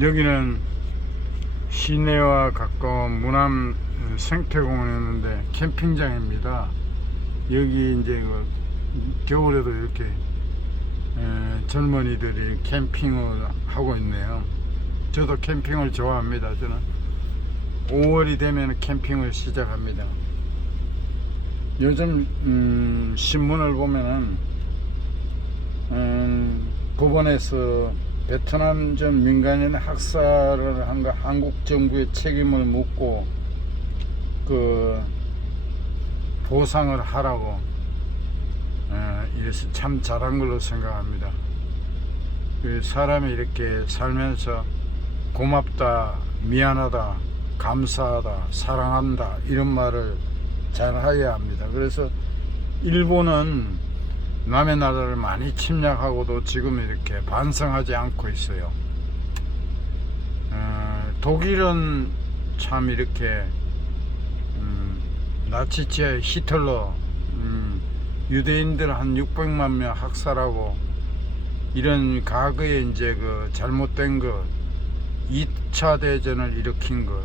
여기는 시내와 가까운 문암 생태공원이었는데 캠핑장입니다. 여기 이제 겨울에도 이렇게 젊은이들이 캠핑을 하고 있네요. 저도 캠핑을 좋아합니다. 저는 5월이 되면 캠핑을 시작합니다. 요즘 신문을 보면은 법원에서 베트남전 민간인 학살을 한 거 한국 정부의 책임을 묻고 그 보상을 하라고 이래서 참 잘한 걸로 생각합니다. 사람이 이렇게 살면서 고맙다, 미안하다, 감사하다, 사랑한다 이런 말을 잘 해야 합니다. 그래서 일본은 남의 나라를 많이 침략하고도 지금 이렇게 반성하지 않고 있어요. 독일은 참 이렇게 나치치의 히틀러 유대인들 한 600만 명 학살하고 이런 과거에 이제 그 잘못된 것 2차 대전을 일으킨 것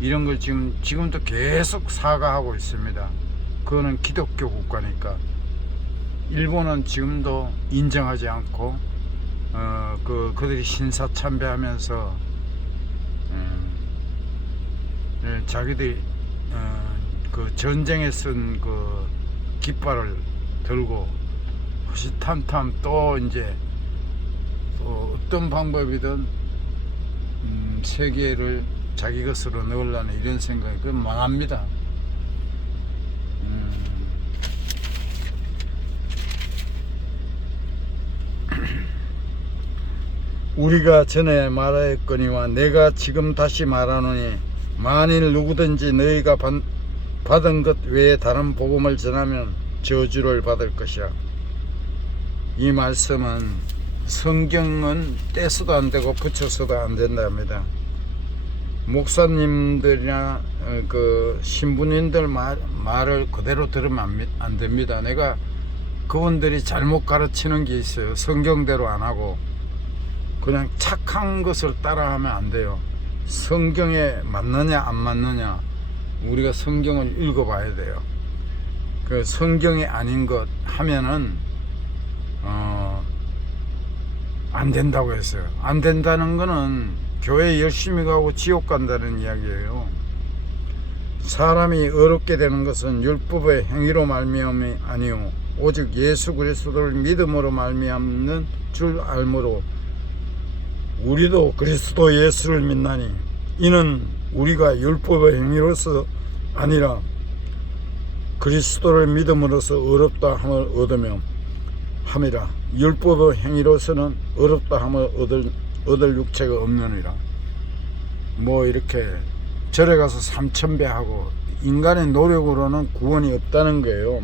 이런 걸 지금도 계속 사과하고 있습니다. 그거는 기독교 국가니까. 일본은 지금도 인정하지 않고 그들이 신사참배하면서 자기들이 그 전쟁에 쓴 그 깃발을 들고 호시탐탐 또 이제 어떤 방법이든 세계를 자기 것으로 넣으려는 이런 생각이 그건 망합니다. 우리가 전에 말하였거니와 내가 지금 다시 말하노니 만일 누구든지 너희가 받은 것 외에 다른 복음을 전하면 저주를 받을 것이라. 이 말씀은 성경은 떼서도 안 되고 붙여서도 안 된답니다. 목사님들이나 그 신부님들 말을 그대로 들으면 안 됩니다. 내가 그분들이 잘못 가르치는 게 있어요. 성경대로 안 하고 그냥 착한 것을 따라하면 안 돼요. 성경에 맞느냐 안 맞느냐 우리가 성경을 읽어봐야 돼요. 그 성경이 아닌 것 하면은 안 된다고 했어요. 안 된다는 거는 교회 열심히 가고 지옥 간다는 이야기예요. 사람이 어렵게 되는 것은 율법의 행위로 말미암이 아니오 오직 예수 그리스도를 믿음으로 말미암는 줄 알므로 우리도 그리스도 예수를 믿나니 이는 우리가 율법의 행위로서 아니라 그리스도를 믿음으로써 어렵다 함을 얻으며 함이라. 율법의 행위로서는 어렵다 함을 얻을 육체가 없느니라. 뭐 이렇게 절에 가서 3000배 하고 인간의 노력으로는 구원이 없다는 거예요.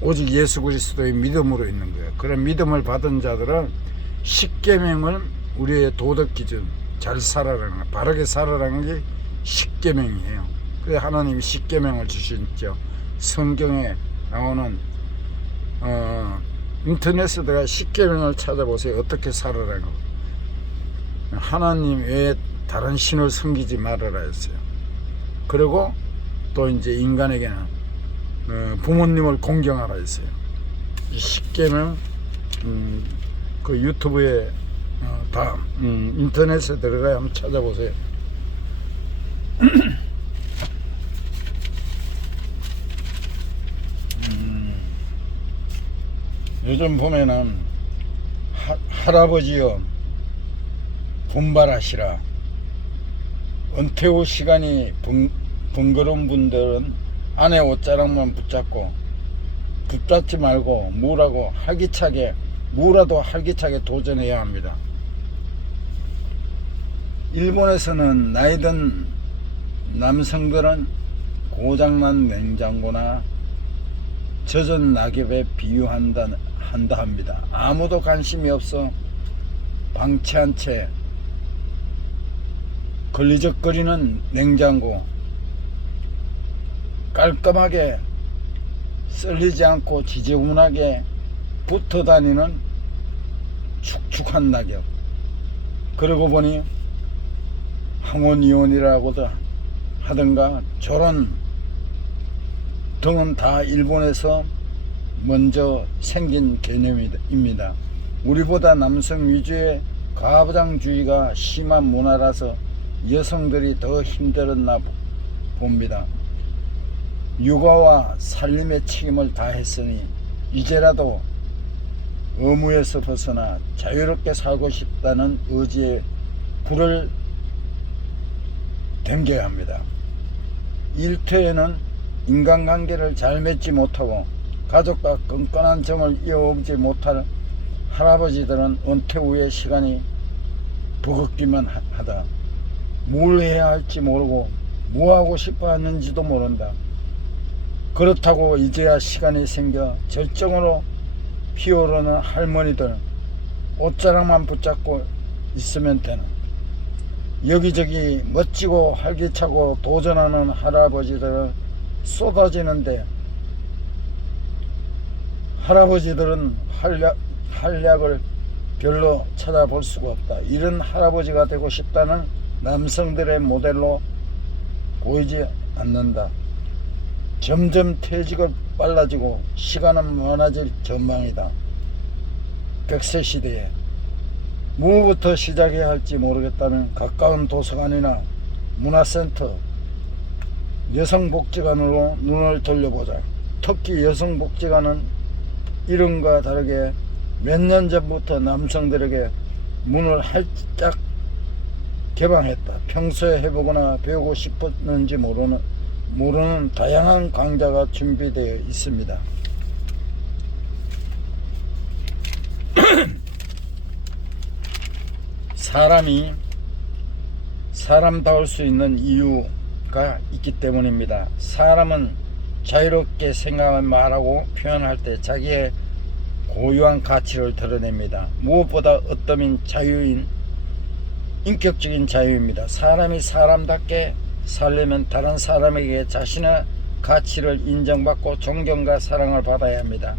오직 예수 그리스도의 믿음으로 있는 거예요. 그런 믿음을 받은 자들은 십계명을 우리의 도덕 기준 잘 살아라는 거, 바르게 살아라는 게 십계명이에요. 그래서 하나님이 십계명을 주셨죠. 성경에 나오는 인터넷에 들어가 십계명을 찾아보세요. 어떻게 살아라는 거. 하나님 외에 다른 신을 섬기지 말아라 했어요. 그리고 또 이제 인간에게는 부모님을 공경하라 했어요. 십계명 그 유튜브에 다 인터넷에 들어가야 한번 찾아보세요. 요즘 보면은 할아버지여 분발하시라. 은퇴 후 시간이 번거로운 분들은 아내 옷자락만 붙잡지 말고 뭐라도 활기차게 도전해야 합니다. 일본에서는 나이든 남성들은 고장난 냉장고나 젖은 낙엽에 비유한다 합니다. 아무도 관심이 없어 방치한 채 걸리적거리는 냉장고, 깔끔하게 썰리지 않고 지저분하게 붙어 다니는 축축한 낙엽, 그러고 보니 항원이혼이라고도 하던가 저런 등은 다 일본에서 먼저 생긴 개념입니다. 우리보다 남성 위주의 가부장주의가 심한 문화라서 여성들이 더 힘들었나 봅니다. 육아와 살림의 책임을 다했으니 이제라도 의무에서 벗어나 자유롭게 살고 싶다는 의지에 불을 댕겨야 합니다. 일터에는 인간관계를 잘 맺지 못하고 가족과 끈끈한 정을 이어오지 못할 할아버지들은 은퇴 후의 시간이 버겁기만 하다. 뭘 해야 할지 모르고 뭐 하고 싶어 하는지도 모른다. 그렇다고 이제야 시간이 생겨 절정으로 피어오르는 할머니들 옷자락만 붙잡고 있으면 되는, 여기저기 멋지고 활기차고 도전하는 할아버지들은 쏟아지는데 할아버지들은 활약을 별로 찾아볼 수가 없다. 이런 할아버지가 되고 싶다는 남성들의 모델로 보이지 않는다. 점점 퇴직을 빨라지고 시간은 많아질 전망이다. 100세 시대에 무엇부터 시작해야 할지 모르겠다면 가까운 도서관이나 문화센터, 여성복지관으로 눈을 돌려보자. 특히 여성복지관은 이름과 다르게 몇 년 전부터 남성들에게 문을 활짝 개방했다. 평소에 해보거나 배우고 싶었는지 모르는 다양한 강좌가 준비되어 있습니다. 사람이 사람다울 수 있는 이유가 있기 때문입니다. 사람은 자유롭게 생각을 말하고 표현할 때 자기의 고유한 가치를 드러냅니다. 무엇보다 어떠한 자유인 인격적인 자유입니다. 사람이 사람답게 살려면 다른 사람에게 자신의 가치를 인정받고 존경과 사랑을 받아야 합니다.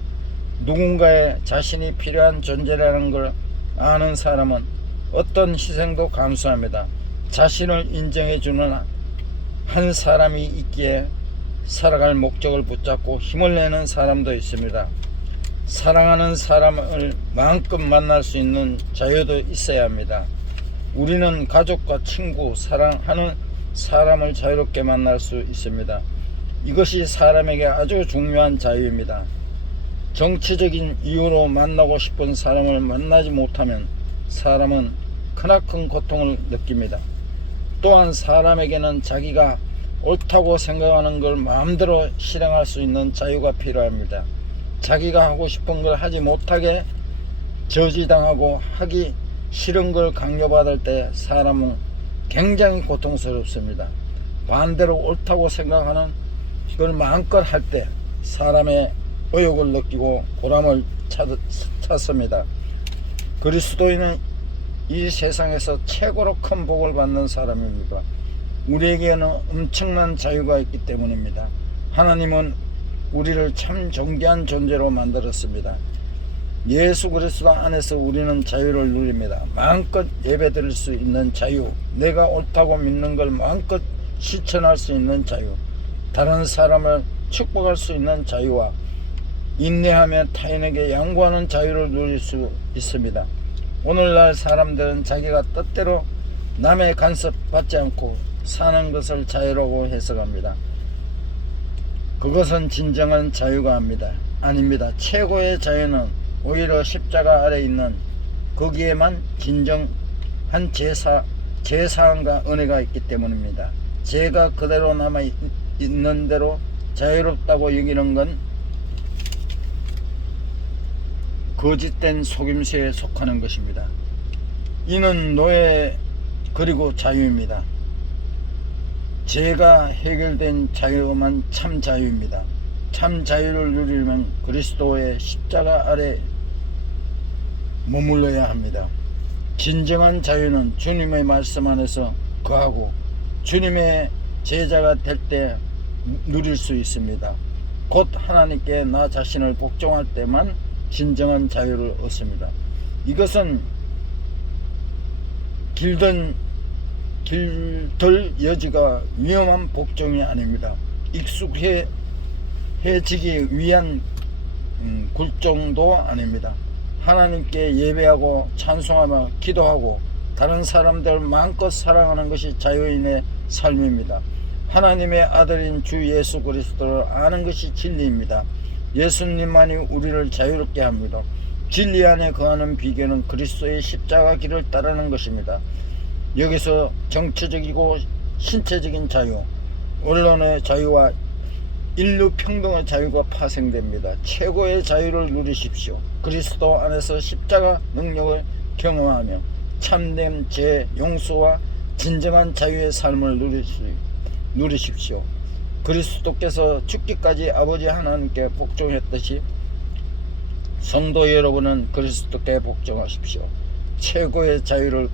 누군가의 자신이 필요한 존재라는 걸 아는 사람은 어떤 희생도 감수합니다. 자신을 인정해주는 한 사람이 있기에 살아갈 목적을 붙잡고 힘을 내는 사람도 있습니다. 사랑하는 사람을 마음껏 만날 수 있는 자유도 있어야 합니다. 우리는 가족과 친구, 사랑하는 사람을 자유롭게 만날 수 있습니다. 이것이 사람에게 아주 중요한 자유입니다. 정치적인 이유로 만나고 싶은 사람을 만나지 못하면 사람은 크나큰 고통을 느낍니다. 또한 사람에게는 자기가 옳다고 생각하는 걸 마음대로 실행할 수 있는 자유가 필요합니다. 자기가 하고 싶은 걸 하지 못하게 저지당하고 하기 싫은 걸 강요받을 때 사람은 굉장히 고통스럽습니다. 반대로 옳다고 생각하는 걸 마음껏 할 때 사람의 의욕을 느끼고 보람을 찾습니다. 그리스도인은 이 세상에서 최고로 큰 복을 받는 사람입니다. 우리에게는 엄청난 자유가 있기 때문입니다. 하나님은 우리를 참 존귀한 존재로 만들었습니다. 예수 그리스도 안에서 우리는 자유를 누립니다. 마음껏 예배드릴 수 있는 자유, 내가 옳다고 믿는 걸 마음껏 실천할 수 있는 자유, 다른 사람을 축복할 수 있는 자유와 인내하며 타인에게 양보하는 자유를 누릴 수 있습니다. 오늘날 사람들은 자기가 뜻대로 남의 간섭받지 않고 사는 것을 자유라고 해석합니다. 그것은 진정한 자유가 아닙니다. 최고의 자유는 오히려 십자가 아래 있는 거기에만 진정한 제사함과 은혜가 있기 때문입니다. 죄가 그대로 남아 있는 대로 자유롭다고 여기는 건 거짓된 속임수에 속하는 것입니다. 이는 노예 그리고 자유입니다. 죄가 해결된 자유만 참 자유입니다. 참 자유를 누리려면 그리스도의 십자가 아래 머물러야 합니다. 진정한 자유는 주님의 말씀 안에서 거하고 주님의 제자가 될 때 누릴 수 있습니다. 곧 하나님께 나 자신을 복종할 때만 진정한 자유를 얻습니다. 이것은 길들 여지가 위험한 복종이 아닙니다. 익숙해지기 위한 굴종도 아닙니다. 하나님께 예배하고 찬송하며 기도하고 다른 사람들 마음껏 사랑하는 것이 자유인의 삶입니다. 하나님의 아들인 주 예수 그리스도를 아는 것이 진리입니다. 예수님만이 우리를 자유롭게 합니다. 진리 안에 거하는 비결은 그리스도의 십자가 길을 따르는 것입니다. 여기서 정치적이고 신체적인 자유, 언론의 자유와 인류 평등의 자유가 파생됩니다. 최고의 자유를 누리십시오. 그리스도 안에서 십자가 능력을 경험하며 참된 죄 용서와 진정한 자유의 삶을 누리십시오. 그리스도께서 죽기까지 아버지 하나님께 복종했듯이 성도 여러분은 그리스도께 복종하십시오. 최고의 자유를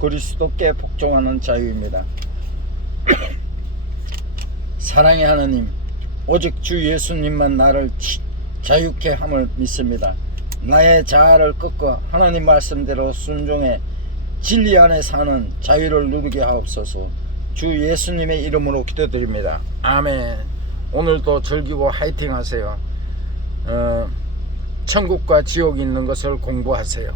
그리스도께 복종하는 자유입니다. 사랑의 하나님, 오직 주 예수님만 나를 자유케 함을 믿습니다. 나의 자아를 꺾어 하나님 말씀대로 순종해 진리 안에 사는 자유를 누리게 하옵소서. 주 예수님의 이름으로 기도드립니다. 아멘. 오늘도 즐기고 화이팅 하세요. 천국과 지옥이 있는 것을 공부하세요.